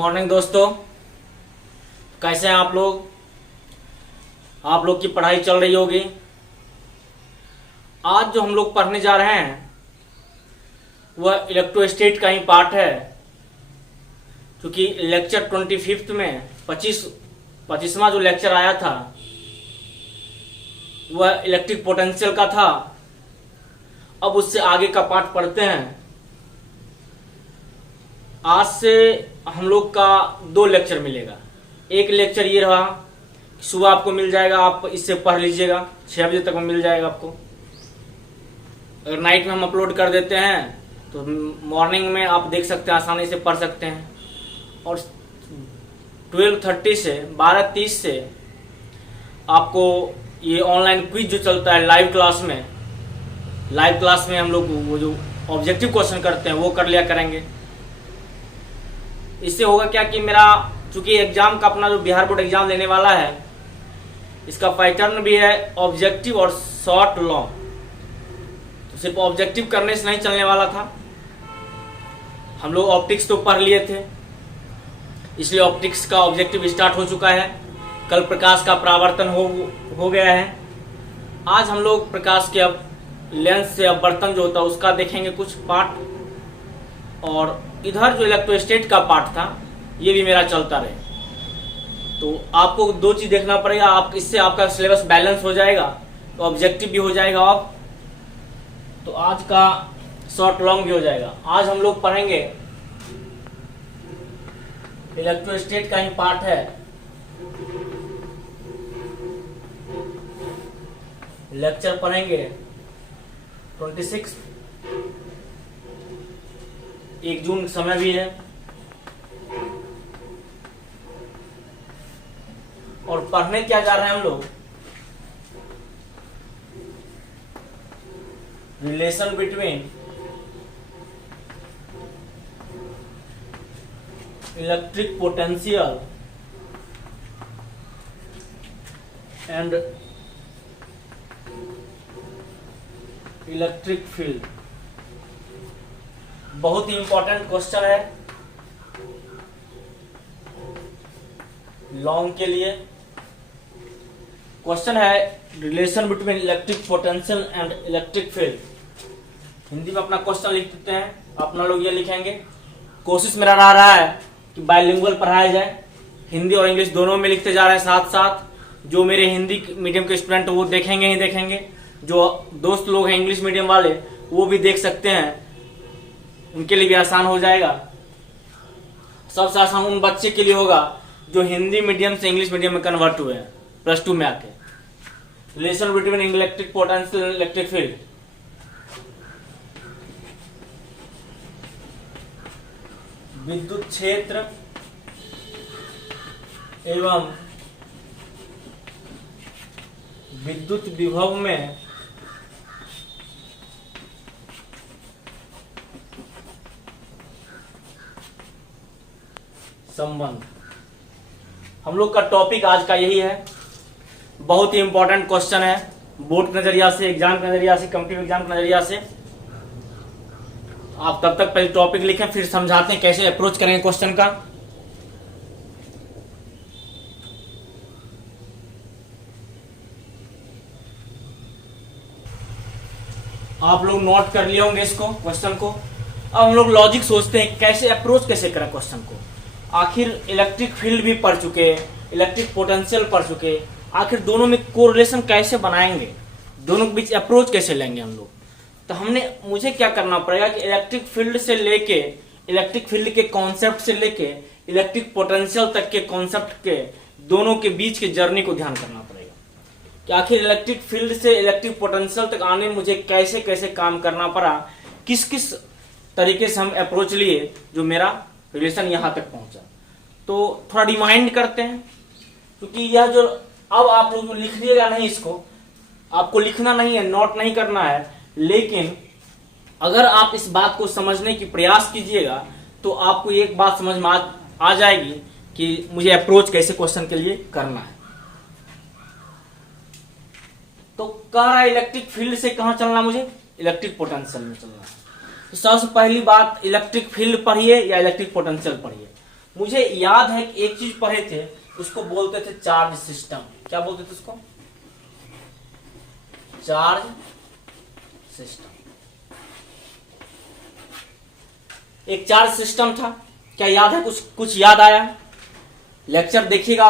Morning दोस्तों, कैसे हैं आप लोग। आप लोग की पढ़ाई चल रही होगी। आज जो हम लोग पढ़ने जा रहे हैं वह इलेक्ट्रोस्टेट का ही पार्ट है, क्योंकि लेक्चर 25 में 25वां जो लेक्चर आया था वह इलेक्ट्रिक पोटेंशियल का था। अब उससे आगे का पार्ट पढ़ते हैं। आज से हम लोग का 2 लेक्चर मिलेगा। एक लेक्चर ये रहा, सुबह आपको मिल जाएगा, आप इससे पढ़ लीजिएगा, 6 बजे तक मिल जाएगा आपको। अगर नाइट में हम अपलोड कर देते हैं तो मॉर्निंग में आप देख सकते हैं, आसानी से पढ़ सकते हैं। और 12:30 से 12:30 से आपको ये ऑनलाइन क्विज जो चलता है लाइव क्लास में हम लोग वो जो ऑब्जेक्टिव क्वेश्चन करते हैं वो कर लिया करेंगे। इससे होगा क्या कि मेरा चूंकि एग्जाम का अपना जो बिहार बोर्ड एग्जाम लेने वाला है, इसका पैटर्न भी है ऑब्जेक्टिव और शॉर्ट लॉन्ग। तो सिर्फ ऑब्जेक्टिव करने से नहीं चलने वाला था। हम लोग ऑप्टिक्स तो पढ़ लिए थे, इसलिए ऑप्टिक्स का ऑब्जेक्टिव स्टार्ट हो चुका है। कल प्रकाश का परावर्तन हो गया है। आज हम लोग प्रकाश के अब लेंस से अपवर्तन जो होता है उसका देखेंगे कुछ पार्ट। और इधर जो इलेक्ट्रोस्टेट का पार्ट था ये भी मेरा चलता रहे। तो आपको 2 चीज देखना पड़ेगा। आप इससे आपका सिलेबस बैलेंस हो जाएगा, तो ऑब्जेक्टिव भी हो जाएगा आप, तो आज का शॉर्ट लॉन्ग भी हो जाएगा। आज हम लोग पढ़ेंगे इलेक्ट्रोस्टेट का ही पार्ट है। लेक्चर पढ़ेंगे 26, 1 जून समय भी है। और पढ़ने क्या जा रहे हैं हम लोग, relation between electric potential and electric field. बहुत ही इंपॉर्टेंट क्वेश्चन है लॉन्ग के लिए। क्वेश्चन है relation between electric potential and electric field. Hindi में अपना क्वेश्चन लिख देते हैं, अपना लोग ये लिखेंगे। कोशिश मेरा रहा है कि बाइलिंगुअल पढ़ाया जाए, हिंदी और इंग्लिश दोनों में लिखते जा रहे हैं साथ साथ। जो मेरे हिंदी मीडियम के स्टूडेंट वो देखेंगे ही देखेंगे, जो दोस्त लोग हैं इंग्लिश मीडियम वाले वो भी देख सकते हैं, उनके लिए भी आसान हो जाएगा। सबसे आसान उन बच्चे के लिए होगा जो हिंदी मीडियम से इंग्लिश मीडियम में कन्वर्ट हुए हैं +2 में आके। Relation between electric potential and electric field. विद्युत क्षेत्र एवं विद्युत विभव में संबंध। हम लोग का टॉपिक आज का यही है। बहुत ही इंपॉर्टेंट क्वेश्चन है बोर्ड के नजरिया से, एग्जाम के नजरिया से, कॉम्पिटिटिव एग्जाम के नजरिया से। आप तब तक पहले टॉपिक लिखें, फिर समझाते हैं कैसे अप्रोच करेंगे क्वेश्चन का। आप लोग नोट कर लिए होंगे इसको, क्वेश्चन को। अब हम लोग लॉजिक सोचते हैं कैसे अप्रोच कैसे करें क्वेश्चन को। आखिर इलेक्ट्रिक फील्ड भी पढ़ चुके, इलेक्ट्रिक पोटेंशियल पढ़ चुके, आखिर दोनों में कोरिलेशन कैसे बनाएंगे, दोनों के बीच अप्रोच कैसे लेंगे हम लोग। तो मुझे क्या करना पड़ेगा कि इलेक्ट्रिक फील्ड से लेके, इलेक्ट्रिक फील्ड के कॉन्सेप्ट से लेके इलेक्ट्रिक पोटेंशियल तक के कॉन्सेप्ट के दोनों के बीच के जर्नी को ध्यान करना पड़ेगा कि आखिर इलेक्ट्रिक फील्ड से इलेक्ट्रिक पोटेंशियल तक आने में मुझे कैसे कैसे काम करना पड़ा, किस किस तरीके से हम अप्रोच लिए जो मेरा रिलेशन यहां तक पहुंचा। तो थोड़ा रिमाइंड करते हैं, क्योंकि यह जो अब आप लोग लिख दिएगा नहीं, इसको आपको लिखना नहीं है, नोट नहीं करना है, लेकिन अगर आप इस बात को समझने की प्रयास कीजिएगा तो आपको एक बात समझ में आ जाएगी कि मुझे अप्रोच कैसे क्वेश्चन के लिए करना है। तो कह रहा है इलेक्ट्रिक फील्ड से कहां चलना, मुझे इलेक्ट्रिक पोटेंशियल में चलना है। तो सबसे पहली बात इलेक्ट्रिक फील्ड पढ़िए या इलेक्ट्रिक पोटेंशियल पढ़िए। मुझे याद है कि एक चीज पढ़े थे, उसको बोलते थे चार्ज सिस्टम। क्या बोलते थे उसको? Charge system. एक चार्ज सिस्टम था, क्या याद है? कुछ याद आया? लेक्चर देखिएगा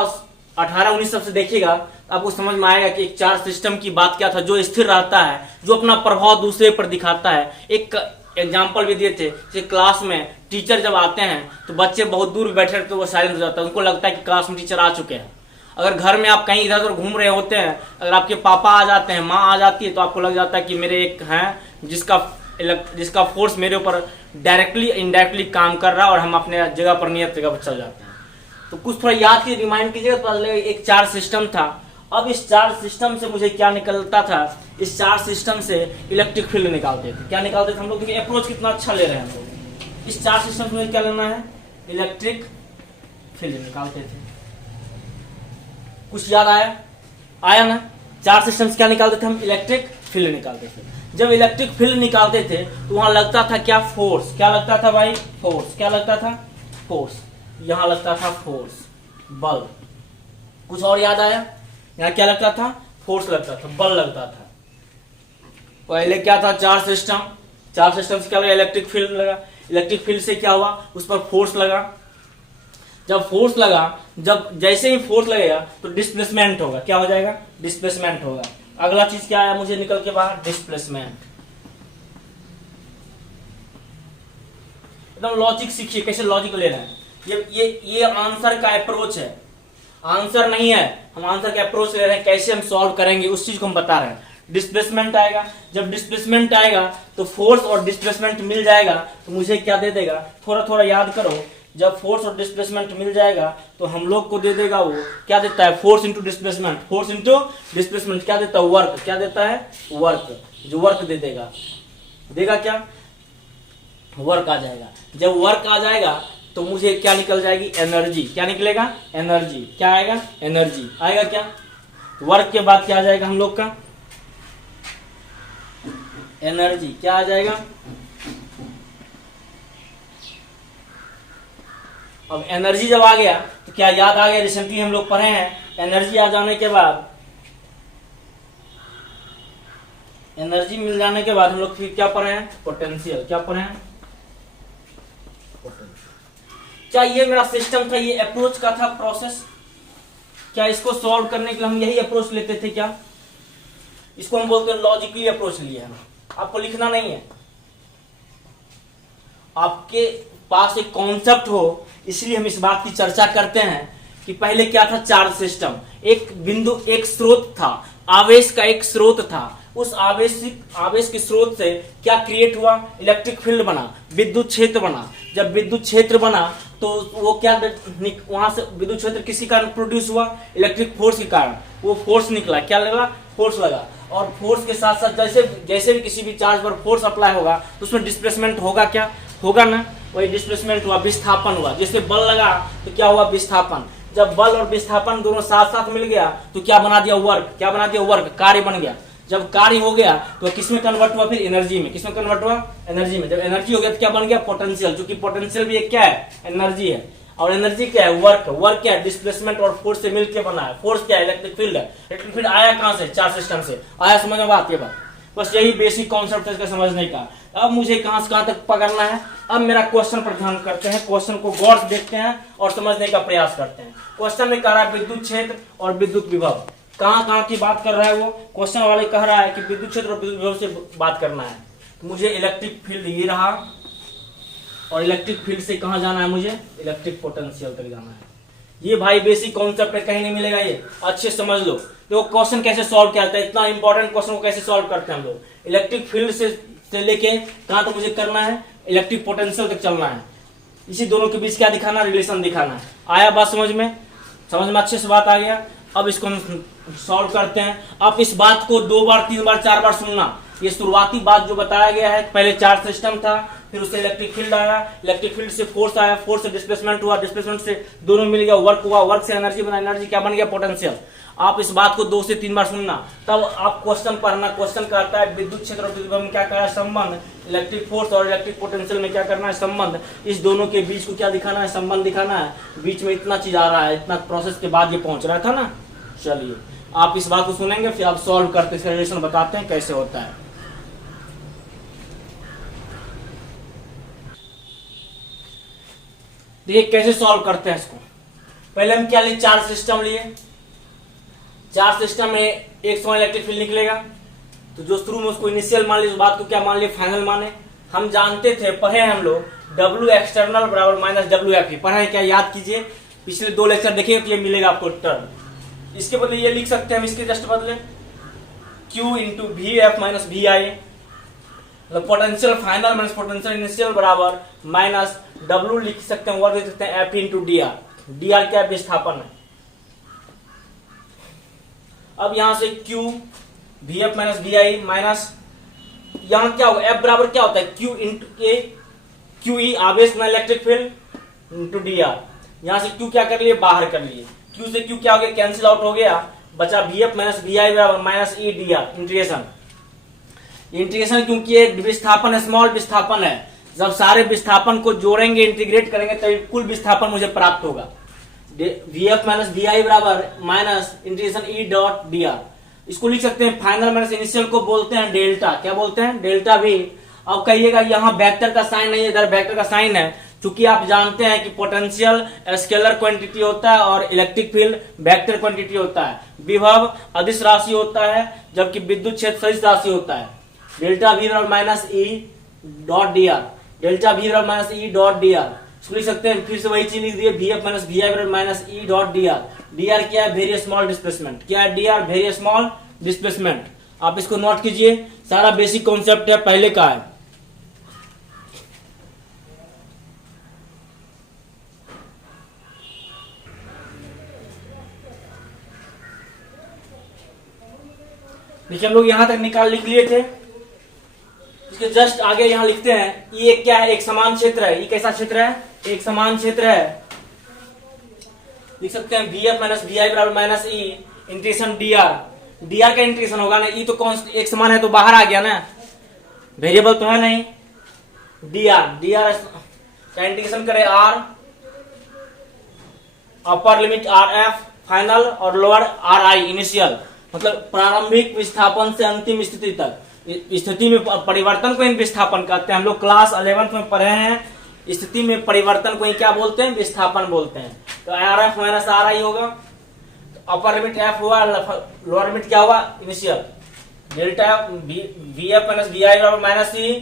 18-19 से देखिएगा, आपको समझ में आएगा कि एक चार्ज सिस्टम की बात क्या था, जो स्थिर रहता है, जो अपना प्रभाव दूसरे पर दिखाता है। एक एग्जाम्पल भी दिए थे, जैसे क्लास में टीचर जब आते हैं तो बच्चे बहुत दूर बैठे रहते, तो वो साइलेंट हो जाता है, उनको लगता है कि क्लास में टीचर आ चुके हैं। अगर घर में आप कहीं इधर उधर घूम रहे होते हैं, अगर आपके पापा आ जाते हैं, माँ आ जाती है, तो आपको लग जाता है कि मेरे एक हैं जिसका फोर्स मेरे ऊपर डायरेक्टली इनडायरेक्टली काम कर रहा है, और हम अपने जगह पर नियत जगह पर चल जाते हैं। तो कुछ थोड़ा याद की रिमाइंड कीजिएगा, पता लगेगा एक चार्ज सिस्टम था। अब इस चार्ज सिस्टम से मुझे क्या निकलता था? इस चार्ज सिस्टम से इलेक्ट्रिक फील्ड निकालते थे। क्या निकालते थे हम लोग? देखिए अप्रोच कितना अच्छा ले रहे हैं हम लोग। इस चार्ज सिस्टम से मुझे क्या लेना है? इलेक्ट्रिक फील्ड निकालते थे। कुछ याद आया ना? चार्ज सिस्टम से क्या निकालते थे हम? इलेक्ट्रिक फील्ड निकालते थे। जब इलेक्ट्रिक फील्ड निकालते थे तो वहां लगता था क्या? फोर्स। क्या लगता था भाई? फोर्स। क्या लगता था? फोर्स। यहां लगता था फोर्स, बल। कुछ और याद आया? यहां क्या लगता था? फोर्स लगता था, बल लगता था। पहले क्या था? Charge system. चार्ज सिस्टम से क्या लगा? इलेक्ट्रिक फील्ड लगा। इलेक्ट्रिक फील्ड से क्या हुआ? उस पर फोर्स लगा। जब फोर्स लगा, जैसे ही फोर्स लगेगा तो डिस्प्लेसमेंट होगा। क्या हो जाएगा? डिस्प्लेसमेंट होगा। अगला चीज क्या आया मुझे निकल के बाहर? डिस्प्लेसमेंट। एकदम लॉजिक सीखिए, कैसे लॉजिक लेना है। ये आंसर का अप्रोच है, आंसर नहीं है। हम आंसर का अप्रोच ले रहे हैं, कैसे हम सॉल्व करेंगे उस चीज को हम बता रहे हैं। डिस्प्लेसमेंट आएगा, जब डिस्प्लेसमेंट आएगा तो फोर्स और डिस्प्लेसमेंट मिल जाएगा, तो मुझे क्या दे देगा? थोड़ा थोड़ा याद करो। जब फोर्स और डिस्प्लेसमेंट मिल जाएगा तो हम लोग को दे देगा, वो क्या देता है? Force into displacement. Force into displacement क्या देता है? वर्क। क्या देता है? वर्क। जो वर्क दे देगा क्या? वर्क आ जाएगा। जब वर्क आ जाएगा तो मुझे क्या निकल जाएगी? एनर्जी। क्या निकलेगा? एनर्जी। क्या आएगा? एनर्जी आएगा। क्या वर्क के बाद क्या आ जाएगा हम लोग का? एनर्जी। क्या आ जाएगा? अब एनर्जी जब आ गया तो क्या याद आ गया? रिसेंटली हम लोग पढ़े हैं, एनर्जी आ जाने के बाद, एनर्जी मिल जाने के बाद हम लोग फिर क्या पढ़े हैं? पोटेंशियल। क्या पढ़े हैं? क्या ये मेरा सिस्टम था, ये अप्रोच का था प्रोसेस? क्या इसको सॉल्व करने के लिए हम यही अप्रोच लेते थे? क्या इसको हम बोलते हैं लॉजिकली अप्रोच लिया है। आपको लिखना नहीं है, आपके पास एक कॉन्सेप्ट हो, इसलिए हम इस बात की चर्चा करते हैं कि पहले क्या था? Charge system. एक बिंदु, एक स्रोत था, आवेश का एक स्रोत था। उस आवेश के स्रोत से क्या क्रिएट हुआ? इलेक्ट्रिक फील्ड बना, विद्युत क्षेत्र बना। जब विद्युत क्षेत्र बना तो वो क्या, वहां से विद्युत क्षेत्र किसी कारण प्रोड्यूस हुआ? इलेक्ट्रिक फोर्स के कारण वो फोर्स निकला। क्या लगा? फोर्स लगा। और फोर्स के साथ साथ जैसे भी किसी भी चार्ज पर फोर्स अप्लाई होगा तो उसमें डिस्प्लेसमेंट होगा। क्या होगा ना? वही डिस्प्लेसमेंट हुआ, विस्थापन हुआ। जैसे बल लगा तो क्या हुआ? विस्थापन। जब बल और विस्थापन दोनों साथ साथ मिल गया तो क्या बना दिया? वर्क। क्या बना दिया? वर्क। कार्य बन गया। जब कार्य हो गया तो किसमें कन्वर्ट हुआ? फिर एनर्जी में। किसमें कन्वर्ट हुआ? एनर्जी में। जब एनर्जी हो गया तो क्या बन गया? पोटेंशियल। क्योंकि पोटेंशियल भी एक क्या है? एनर्जी है। और एनर्जी क्या है? वर्क। वर्क क्या है? डिस्प्लेसमेंट और फोर्स से मिलकर बना है। फोर्स क्या है? इलेक्ट्रिक फील्ड है। इलेक्ट्रिक फील्ड आया कहां से? चार्ज सिस्टम से आया। समझ में बात? ये बात बस यही बेसिक कॉन्सेप्ट है इसका समझने का। अब मुझे कहां से कहां तक पकड़ना है? अब मेरा क्वेश्चन पर ध्यान करते हैं, क्वेश्चन को गौर से देखते हैं और समझने का प्रयास करते हैं। क्वेश्चन में कह रहा है विद्युत क्षेत्र और विद्युत विभव। कहां कहां की बात कर रहा है वो? क्वेश्चन वाले कह रहा है कि विद्युत क्षेत्र और विद्युत विभव से बात करना है। तो मुझे इलेक्ट्रिक फील्ड ये रहा, और इलेक्ट्रिक फील्ड से कहां जाना है? मुझे इलेक्ट्रिक पोटेंशियल तक जाना है। ये भाई बेसिक कॉन्सेप्ट है, कहीं नहीं मिलेगा, ये अच्छे समझ लो। देखो क्वेश्चन कैसे सॉल्व किया जाता है, इतना इंपॉर्टेंट क्वेश्चन को कैसे सॉल्व करते हैं हम लोग। इलेक्ट्रिक फील्ड से लेके कहां तक मुझे करना है? इलेक्ट्रिक पोटेंशियल तक चलना है। इसी दोनों के बीच क्या दिखाना? रिलेशन दिखाना है। आया बात समझ में? अच्छे से बात आ गया। अब इसको हम सॉल्व करते हैं। आप इस बात को 2 बार 3 बार 4 बार सुनना। ये शुरुआती बात जो बताया गया है, पहले चार्ज सिस्टम था, फिर उससे इलेक्ट्रिक फील्ड आया, इलेक्ट्रिक फील्ड से फोर्स आया, फोर्स से डिस्प्लेसमेंट हुआ, डिस्प्लेसमेंट से दोनों मिल गया, वर्क हुआ, वर्क से एनर्जी बना, एनर्जी क्या बन गया? पोटेंशियल। आप इस बात को 2 से 3 बार सुनना, तब आप क्वेश्चन पढ़ना। क्वेश्चन करता है विद्युत क्षेत्र और विद्युत में क्या करना है संबंध, इलेक्ट्रिक फोर्स और इलेक्ट्रिक पोटेंशियल में क्या करना है संबंध, इस दोनों के बीच को क्या दिखाना है संबंध दिखाना है। बीच में इतना चीज आ रहा है, इतना प्रोसेस के बाद ये पहुंच रहा था ना। चलिए आप इस बात को सुनेंगे, फिर आप सॉल्व करते इसका रिलेशन बताते हैं कैसे होता है। देखिए कैसे सॉल्व करते हैं इसको। पहले हम क्या लिए, चार्ज सिस्टम लिए। चार्ज सिस्टम में एक समान इलेक्ट्रिक फील्ड निकलेगा, तो जो शुरू में उसको इनिशियल मान लिया, उस बात को क्या मान लिया फाइनल माने। हम जानते थे, पढ़े हम लोग W एक्सटर्नल बराबर माइनस WF पढ़े क्या, याद कीजिए, पिछले 2 लेक्चर देखिए तो ये मिलेगा आपको टर्म। इसके बदले ये लिख सकते हैं हम, इसके जस्ट बदले Q into VF minus VI, मतलब potential final minus potential initial बराबर माइनस W लिख सकते हैं, वर्ग लिख सकते हैं F इंटू DR। DR क्या है, विस्थापन है। अब यहां से Q VF minus VI minus, यहां क्या होगा, F बराबर क्या होता है Q इंटू A, QE आवेश में इलेक्ट्रिक फील्ड इंटू DR। यहां से Q क्या कर लिए, बाहर कर लिए, Q से Q क्या हो गया, कैंसिल आउट हो गया, बचा VF माइनस VI बराबर माइनस E DR। इंटीग्रेशन क्योंकि एक विस्थापन है, स्मॉल विस्थापन है, जब सारे विस्थापन को जोड़ेंगे इंटीग्रेट करेंगे तभी कुल विस्थापन मुझे प्राप्त होगा। VF माइनस VI बराबर minus integration E dot DR। इसको लिख सकते हैं फाइनल माइनस इनिशियल को बोलते हैं डेल्टा, क्या बोलते हैं, डेल्टा भी। अब कहिएगा यहाँ वेक्टर का साइन नहीं है, इधर वेक्टर का साइन है, क्योंकि आप जानते हैं कि पोटेंशियल स्केलर क्वांटिटी होता है और इलेक्ट्रिक फील्ड वेक्टर क्वांटिटी होता है। विभव अदिश राशि होता है जबकि विद्युत क्षेत्र सदिश राशि होता है। डेल्टा V बराबर minus E dot DR, delta V बराबर माइनस E डॉट DR। इसको लिख सकते हैं, फिर से वही चीज लिख दिए, VF माइनस VI बराबर minus E dot DR। DR क्या है, वेरी स्मॉल डिस्प्लेसमेंट। क्या है DR, वेरी स्मॉल डिस्प्लेसमेंट। आप इसको नोट कीजिए, सारा बेसिक कॉन्सेप्ट है पहले का है। देखिए हम लोग यहां तक निकाल लिख लिए थे, इसके जस्ट आगे यहां लिखते हैं ये क्या है, एक समान क्षेत्र है। ये कैसा क्षेत्र है, एक समान क्षेत्र है। लिख सकते हैं VF माइनस VI बराबर minus E integration DR। DR का इंटीग्रेशन होगा ना, E तो कौन एक समान है तो बाहर आ गया ना, वेरिएबल तो है नहीं। DR का इंटीग्रेशन करे R, upper limit RF final और लोअर RI इनिशियल, मतलब प्रारंभिक विस्थापन से अंतिम स्थिति तक, स्थिति में परिवर्तन को विस्थापन कहते हैं। हम लोग क्लास 11th में पढ़े हैं, स्थिति में परिवर्तन को क्या बोलते हैं, विस्थापन बोलते हैं। तो RF माइनस RI होगा, अपर लिमिट F हुआ, लोअर लिमिट क्या होगा, initial. Delta VF minus VI बराबर माइनस E,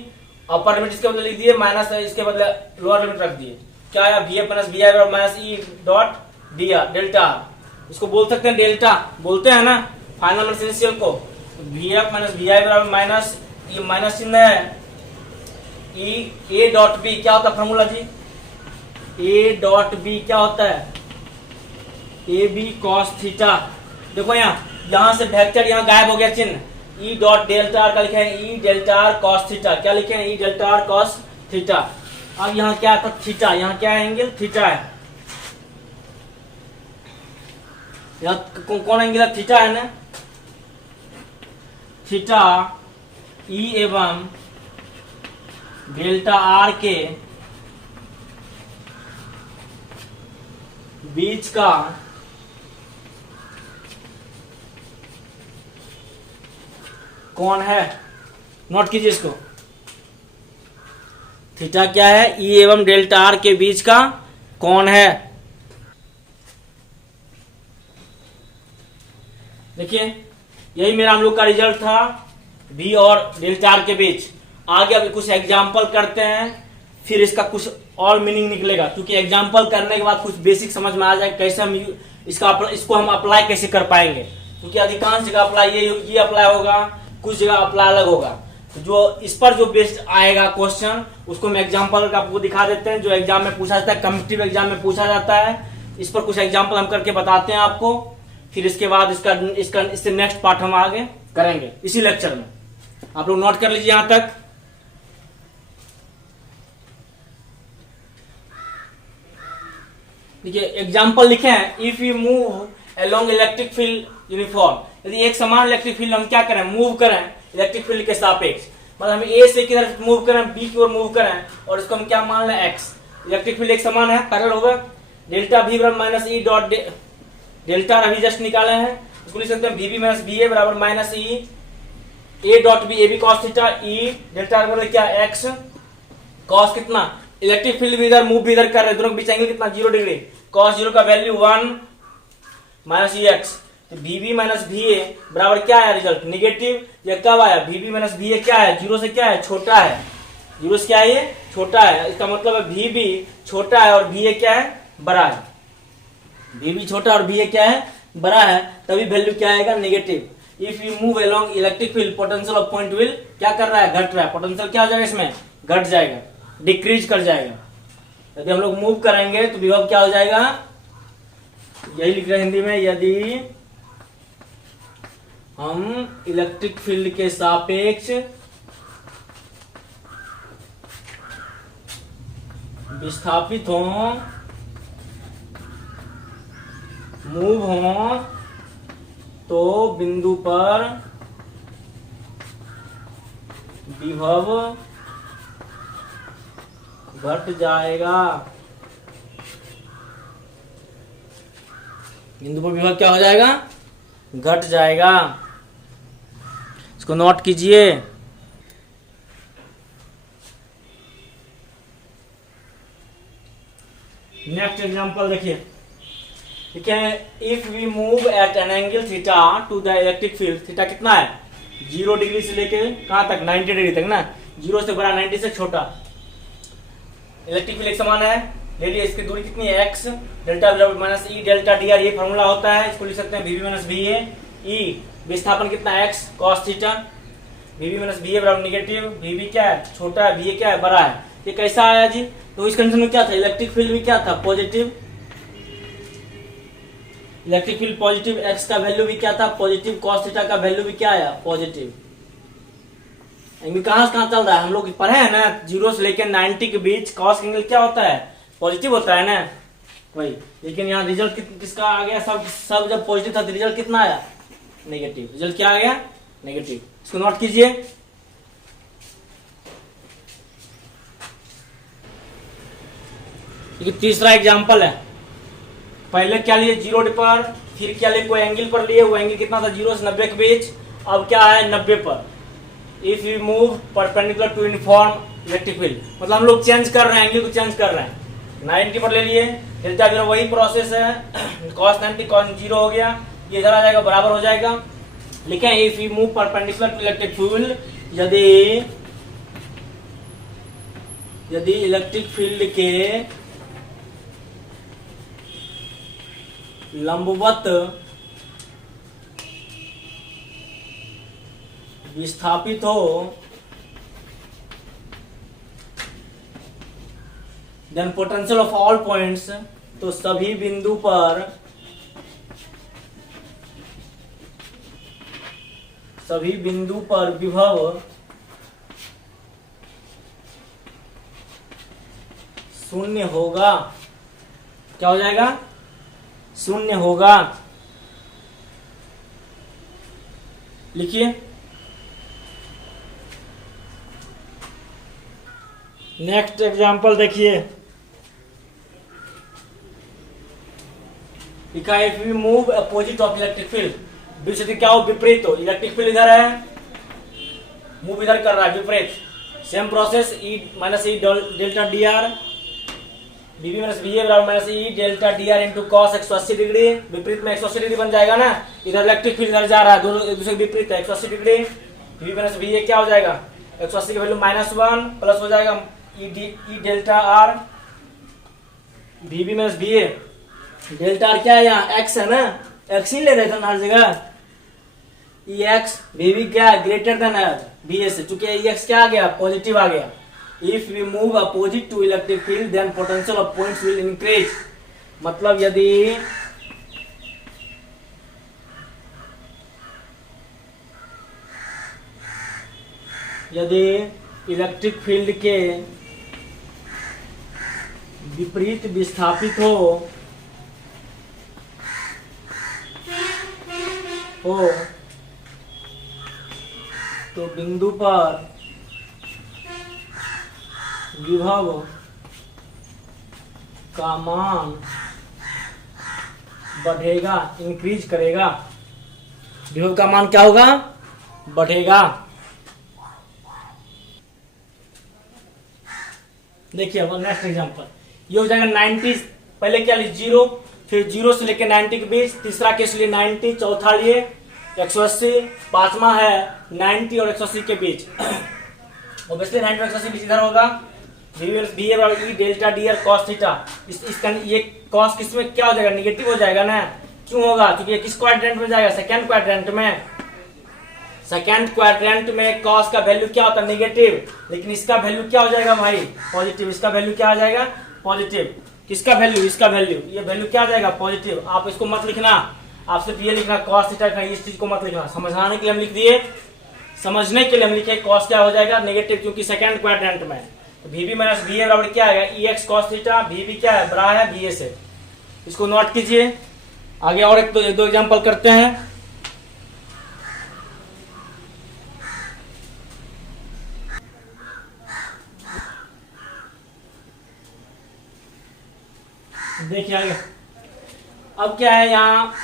अपर लिमिट इसके बदले लिख दिए माइनस, इसके बदले लोअर लिमिट रख दिए। क्या है, VF माइनस VI बराबर minus E dot DR, delta. इसको बोल सकते हैं डेल्टा, बोलते हैं ना फाइनल माइनस इनिशियल को। VF माइनस VI बराबर माइनस, ये माइनस चिन्ह है, E A डॉट B क्या होता है फॉर्मूला जी, A डॉट B क्या होता है, AB cos थीटा। देखो यहाँ से वेक्टर यहाँ गायब हो गया चिन्ह, E डॉट डेल्टा R का लिखे हैं E delta R cos theta. क्या लिखे हैं, E delta R cos theta. अब यहाँ क्या था, थीटा, यहाँ क्या है, एंगल थीटा है। यहाँ कौन एंगल है, थीटा है ना। थीटा E एवं डेल्टा R के बीच का कौन है, नोट कीजिए इसको। थीटा क्या है, E एवं डेल्टा R के बीच का कौन है। देखिए यही मेरा हम लोग का रिजल्ट था, V और डेल्टा R के बीच। आगे अभी कुछ एग्जाम्पल करते हैं, फिर इसका कुछ और मीनिंग निकलेगा, क्योंकि एग्जाम्पल करने के बाद कुछ बेसिक समझ में आ जाए कैसे हम इसको हम अप्लाई कैसे कर पाएंगे, क्योंकि अधिकांश जगह अप्लाई ये अप्लाई होगा, कुछ जगह अप्लाई अलग होगा। तो जो इस पर जो बेस्ड आएगा क्वेश्चन, उसको हम एग्जाम्पल आपको दिखा देते हैं, जो एग्जाम में पूछा जाता है, कॉम्पिटिटिव एग्जाम में पूछा जाता है। इस पर कुछ एग्जाम्पल हम करके बताते हैं आपको, फिर इसके बाद इससे नेक्स्ट पार्ट हम आगे करेंगे इसी लेक्चर में। आप लोग नोट कर लीजिए यहां तक। देखिए एग्जाम्पल लिखे हैं, if you move along electric field uniform. यदि एक समान इलेक्ट्रिक फील्ड हम क्या करें, मूव करें इलेक्ट्रिक फील्ड के सापेक्ष, मतलब हम ए से किधर मूव करें, बी की ओर मूव करें, और इसको हम क्या मान लें, एक्स। इलेक्ट्रिक फील्ड एक समान है, पैरेलल होगा। डेल्टा वी बराबर माइनस ई डॉट डेल्टा अभी जस्ट निकाले हैं, इसको लिख सकते हैं V B minus B A बराबर minus E A dot B, A B cos theta, E delta बराबर क्या, एक्स कॉस कितना, इलेक्ट्रिक फील्ड भी इधर मूव भी इधर कर रहे हैं, दोनों के बीच एंगल कितना, 0 डिग्री। कॉस 0 का वैल्यू 1 माइनस ई एक्स, तो B B minus B A बराबर क्या है रिजल्ट, निगेटिव। ये कब आया, बी बी माइनस बी ए क्या है, 0 से क्या है, छोटा है, 0 से क्या है, ये छोटा है। इसका मतलब है बी बी छोटा है और बी ए क्या है, बड़ा है। बी बी छोटा और बी ए क्या है, बड़ा है, तभी वैल्यू क्या आएगा, negative. If you move along electric field potential of point will क्या कर रहा है, घट रहा है, पोटेंशियल क्या हो जाएगा, इसमें घट जाएगा, डिक्रीज कर जाएगा। यदि हम लोग मूव करेंगे तो विभव क्या हो जाएगा, यही लिख रहे हैं हिंदी में, यदि हम इलेक्ट्रिक फील्ड के सापेक्ष विस्थापित हो, मूव हो, तो बिंदु पर विभव घट जाएगा। बिंदु पर विभव क्या हो जाएगा, घट जाएगा। इसको नोट कीजिए। नेक्स्ट एग्जांपल देखिए, ठीक है। If we move at an angle theta to the electric field, theta कितना है, 0 डिग्री से लेके कहां तक, 90 डिग्री तक ना, 0 से बड़ा 90 से छोटा। इलेक्ट्रिक फील्ड एक समान है, ले लिए, इसकी दूरी कितनी है, x, डेल्टा बराबर minus E delta D R, ये फॉर्मूला होता है, इसको लिख सकते हैं V minus B A, E विस्थापन कितना है, x cos theta, V minus B A बराबर निगेटिव, वी क्या है, छोटा है, बी क्या है, बड़ा है। ये कैसा आया जी, तो इस कंडीशन में क्या था, इलेक्ट्रिक फील्ड में क्या था, positive, electric field positive, x का वैल्यू भी क्या था, पॉजिटिव, cos थीटा का वैल्यू भी क्या आया, पॉजिटिव। कहां से कहां चल रहा है, हम लोग पढ़े हैं ना, 0 से लेकर 90 के बीच cos एंगल क्या होता है, पॉजिटिव होता है ना, वही। लेकिन यहाँ रिजल्ट किसका आ गया, सब जब पॉजिटिव था तो रिजल्ट कितना आया, नेगेटिव। रिजल्ट क्या आ गया, नेगेटिव। इसको नोट कीजिए। तीसरा एग्जांपल है, पहले क्या लिए 0 पर, फिर क्या लिए कोई एंगल पर लिए, वो एंगल कितना था, 0 से 90 के बीच, अब क्या है 90 पर। If you move perpendicular to uniform electric field, मतलब हम लोग चेंज कर रहे हैं, एंगल को चेंज कर रहे हैं, 90 पर ले लिए, डेल्टा 0 वही प्रोसेस है, cos 90 cos 0 हो गया, ये इधर आ जाएगा, बराबर हो जाएगा। लिखें if you move perpendicular to electric field, यदि इलेक्ट्रिक फील्ड के लंबवत विस्थापित हो, then potential of all points, तो सभी बिंदु पर विभव शून्य होगा। क्या हो जाएगा, शून्य होगा। लिखिए, नेक्स्ट एग्जांपल देखिए, लिखा है if we move opposite of electric field, विपरीत क्या हो, विपरीत हो, इलेक्ट्रिक फील्ड इधर है, मूव इधर कर रहा है, विपरीत। Same process, E minus E delta D R, B B minus B A बराबर minus E delta D R into cos 180 degree, विपरीत में 180 डिग्री बन जाएगा ना, इधर इलेक्ट्रिक फील्ड इधर जा रहा है, दोनों एक दूसरे के विपरीत है, 180 डिग्री। बी माइनस बी ए क्या हो जाएगा, 180 की वैल्यू -1 प्लस हो जाएगा E delta R, B B minus B A, delta R क्या है, यहाँ एक्स है ना, एक्स ही ले रहे थे हर जगह, ई एक्स, बी बी क्या है, ग्रेटर देन बी ए से, चूंकि ई एक्स क्या आ गया, पॉजिटिव आ गया। If we move opposite to electric field then potential of points will increase, मतलब यदि इलेक्ट्रिक फील्ड के विपरीत विस्थापित हो हो तो बिंदु पर विभव का मान बढ़ेगा, इंक्रीज करेगा। विभव का मान क्या होगा? बढ़ेगा। देखिए अब नेक्स्ट एग्जांपल ये हो जाएगा 90, पहले क्या लिए 0, फिर 0 से लेकर 90 के बीच, तीसरा केस लिए 90, चौथा लिए 180, पांचवा है 90 और 180 के बीच। ऑब्वियसली 90 और 180 के बीच इधर होगा बी बराबर ई delta D are cos theta. इसका ये कॉस किसमें क्या हो जाएगा? निगेटिव हो जाएगा ना। क्यों होगा? क्योंकि ये किस क्वाड्रेंट में जाएगा? सेकंड क्वाड्रेंट में। सेकंड क्वाड्रेंट में कॉस का वैल्यू क्या होता है? नेगेटिव। लेकिन इसका वैल्यू क्या हो जाएगा भाई? पॉजिटिव। इसका वैल्यू क्या आ जाएगा? पॉजिटिव। किसका वैल्यू? इसका वैल्यू। ये वैल्यू क्या आ जाएगा? पॉजिटिव। आप इसको मत लिखना, आप सिर्फ ये लिखना कॉस थीटा का, इस चीज को मत लिखना। समझाने के लिए हम लिख दिए, समझने के लिए हम लिखे कॉस क्या हो जाएगा? नेगेटिव, क्योंकि सेकंड क्वाड्रेंट में। तो V B minus V A बराबर क्या आएगा? E X cos theta. V B क्या है? बड़ा है वी ए से। इसको नोट कीजिए। आगे और एक दो एग्जांपल करते हैं। देखिए आगे अब क्या है, यहाँ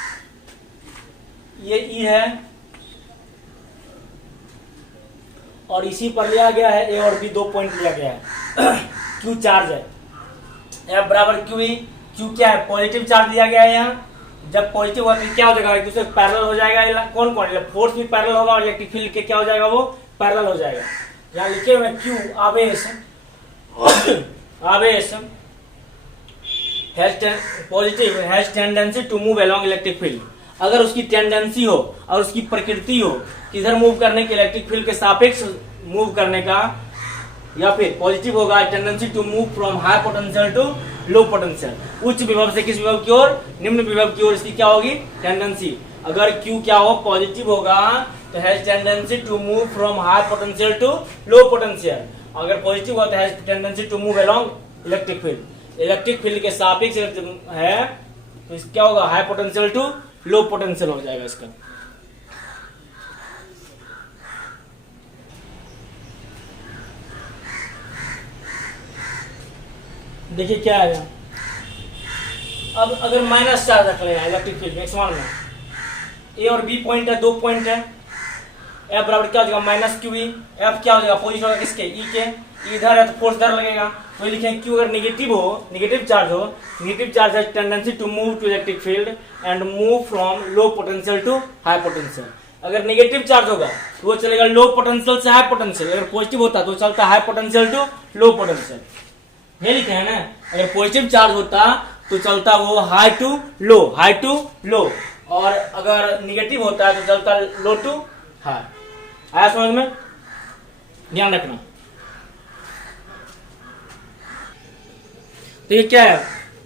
ये ई है और इसी पर लिया गया है ए और बी, 2 पॉइंट लिया गया है। क्यू चार्ज है, एफ बराबर क्यू ई। क्यू क्या है? पॉजिटिव चार्ज दिया गया है। यहाँ जब पॉजिटिव होगा तो क्या हो जाएगा? एक दूसरे पैरेलल हो जाएगा। कौन कौन? फोर्स भी पैरेलल होगा और इलेक्ट्रिक फील्ड के क्या हो जाएगा? वो पैरेलल हो जाएगा। यहाँ लिखे हुए क्यू आवेश, आवेश positive has tendency to move along electric field. अगर उसकी टेंडेंसी हो और उसकी प्रकृति हो किधर मूव करने के? इलेक्ट्रिक फील्ड के सापेक्ष मूव करने का, या फिर पॉजिटिव होगा tendency to move from high potential to low potential. उच्च विभव से किस विभव की ओर? निम्न विभव की ओर। इसकी क्या होगी? टेंडेंसी। अगर Q क्या हो? पॉजिटिव होगा तो has tendency to move from high potential to low potential. अगर पॉजिटिव होता है has tendency to move along electric field. Electric field के सापेक्ष है तो क्या होगा? High potential to low potential हो जाएगा इसका। देखिए क्या है, अब अगर माइनस चार्ज रख लेना इलेक्ट्रिक फील्ड में x1 में, ए और बी पॉइंट है, 2 पॉइंट है। एफ बराबर क्या हो जाएगा? Minus Q E. एफ क्या हो जाएगा? पोजिटिव होगा किसके? ई के। इधर है तो फोर्स इधर लगेगा। तो लिखेंगे क्यू अगर नेगेटिव हो, नेगेटिव चार्ज है tendency to move to electric field and move from low potential to high potential. अगर नेगेटिव चार्ज होगा तो वो चलेगा लो पोटेंशियल से हाई पोटेंशियल। अगर पॉजिटिव होता तो चलता high potential to low potential. ये लिखे है ना, अगर पॉजिटिव चार्ज होता तो चलता वो high to low, high to low, और अगर निगेटिव होता है तो चलता लो टू हाई। आया समझ में? ध्यान रखना। तो ये क्या है?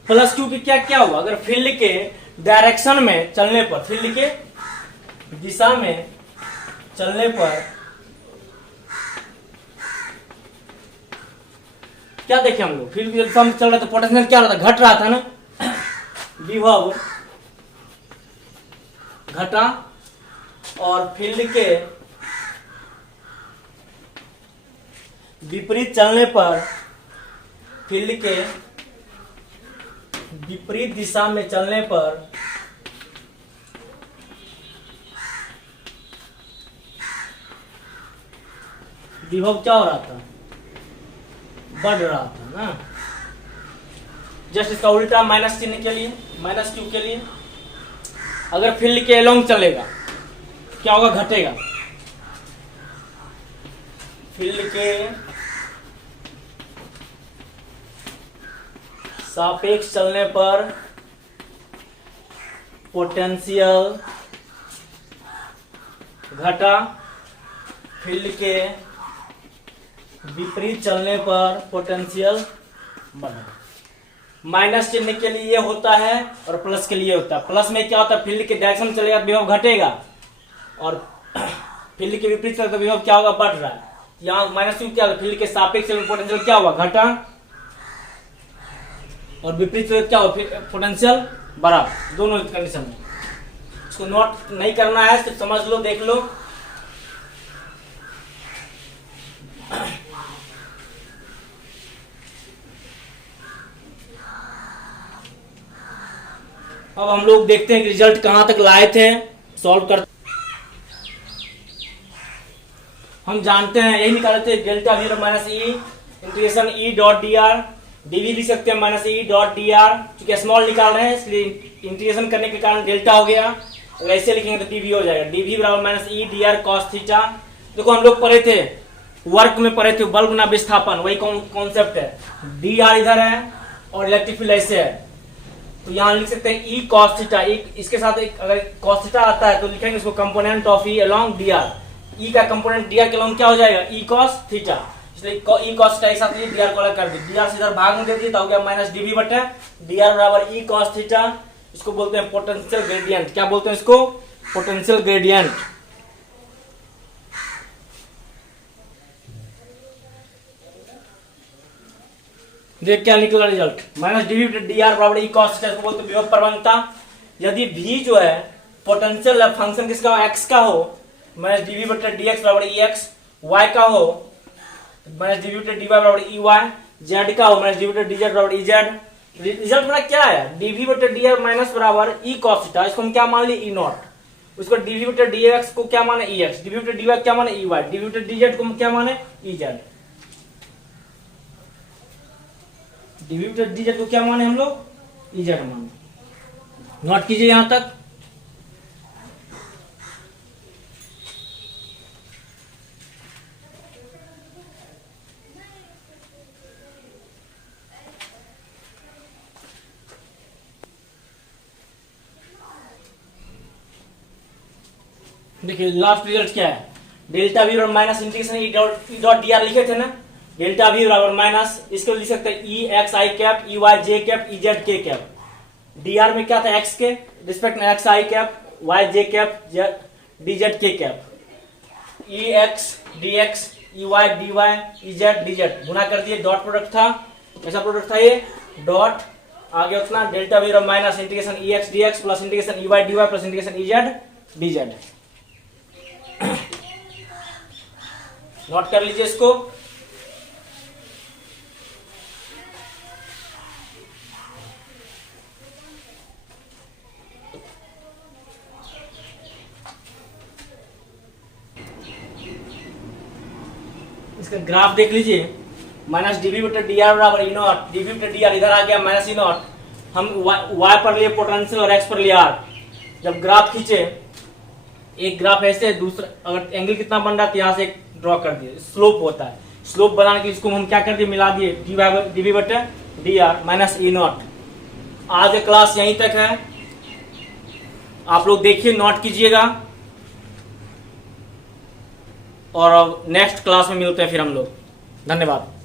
प्लस क्यू की क्या क्या हुआ? अगर फील्ड के डायरेक्शन में चलने पर, फील्ड के दिशा में चलने पर क्या देखे हम लोग? फील्ड की दिशा में चल रहा था, पोटेंशियल क्या रहा था? घट रहा था ना। विभव घटा और फील्ड के विपरीत चलने पर, फील्ड के विपरीत दिशा में चलने पर विभव क्या हो रहा था? बढ़ रहा था ना। जस्ट इसका उल्टा माइनस चिन्ह के लिए, माइनस क्यू के लिए। अगर फील्ड के अलोंग चलेगा क्या होगा? घटेगा। फील्ड के सापेक्ष चलने पर पोटेंशियल घटा, फील्ड के विपरीत चलने पर पोटेंशियल बढ़ा। माइनस चिन्ह के लिए ये होता है और प्लस के लिए होता है। प्लस में क्या होता है? फील्ड के डायरेक्शन में चलेगा तो विभव घटेगा, और फील्ड के विपरीत चलेगा तो विभव क्या होगा? बढ़ रहा है। यहाँ माइनस क्यू क्या होगा? फील्ड के सापेक्ष पोटेंशियल क्या हुआ? घटा, और विपरीत क्या हुआ? पोटेंशियल बढ़ा। दोनों कंडीशन में इसको नोट नहीं करना है, सिर्फ समझ लो, देख लो। अब हम लोग देखते हैं कि रिजल्ट कहां तक लाए थे, सॉल्व कर। हम जानते हैं यही निकाले थे, delta V minus E integration E dot D R, DV लिख सकते हैं minus E dot D R, क्योंकि स्मॉल निकाल रहे हैं इसलिए इंटीग्रेशन करने के कारण डेल्टा हो गया। अगर ऐसे लिखेंगे तो डीवी हो जाएगा, डीवी बराबर minus E D R cos theta. देखो हम लोग पढ़े थे, वर्क में पढ़े थे बल्ब ना विस्थापन, वही कॉन्सेप्ट है। डी आर इधर है और इलेक्ट्रिक फील्ड ऐसे है, तो यहाँ लिख सकते हैं ई कॉस थीटा। इसके साथ एक अगर कॉस थीटा आता है तो लिखेंगे इसको component of E along D R. E का कंपोनेंट डी आर के अलोंग क्या हो जाएगा, ई कॉस थीटा, इसलिए ई कॉस थीटा के साथ डी आर को अलग कर दी, डी आर से इधर भाग में दे दिए तो हो गया माइनस डीवी बटे डी आर बराबर ई कॉस थीटा। इसको बोलते हैं पोटेंशियल ग्रेडियंट। क्या बोलते हैं इसको, पोटेंशियल ग्रेडियंट। देख क्या निकला रिजल्ट, माइनस डीवी बटे डी आर बराबर ई कॉस थीटा। इसको बोलते हैं विभव प्रवणता। यदि भी जो है पोटेंशियल फंक्शन किसका हो, एक्स का हो, माइनस डीवी बटे डी एक्स बराबर ई एक्स, वाई का हो माइनस डीवी बटे डी वाई बराबर ई वाई, जेड का हो माइनस डीवी बटे डी जेड बराबर ई जेड। रिजल्ट मेरा क्या है, डीवी बटे डी आर माइनस बराबर ई कॉस थीटा, इसको हम क्या मान लिए ई नॉट, उसको डीवी बटे डी एक्स को क्या माने ई एक्स, डीवी बटे डी वाई क्या माने ई वाई, डीवी बटे डी जेड को क्या माने ई जेड, डीवी बटे डी जेड को क्या माने हम लोग ई जेड माने। नोट कीजिए यहां तक। देखिए लास्ट रिजल्ट क्या है, डेल्टा वी बराबर minus integration E dot D are लिखे थे ना, डेल्टा वी बराबर माइनस, इसको लिख सकते हैं E X I cap, E Y J cap, E Z K cap. D R में क्या था, एक्स के रिस्पेक्ट में X I cap, Y J cap, D Z K cap, E x D X, E Y D Y, E Z D Z, गुना कर दिए, dot product था, ऐसा प्रोडक्ट था ये, डॉट आगे उतना डेल्टा वी बराबर minus integration E x D x plus integration E Y D y plus integration E Z D z. Note कर लीजिए इसको। इसका ग्राफ देख लीजिए, माइनस डीवी बटे डी आर बराबर ई नॉट, डीवी बटे डी आर इधर आ गया माइनस ई नॉट, हम y पर लिए पोटेंशियल और x पर लिए r। जब ग्राफ खींचे, एक ग्राफ ऐसे, दूसरा अगर एंगल कितना बन रहा है तो यहाँ से एक ड्रॉ कर दिए, स्लोप होता है, स्लोप बनाने के इसको हम क्या कर दिए, मिला दिए डीवी बटे d are minus E not. आज का क्लास यहीं तक है, आप लोग देखिए, नोट कीजिएगा, और नेक्स्ट क्लास में मिलते हैं फिर हम लोग। धन्यवाद।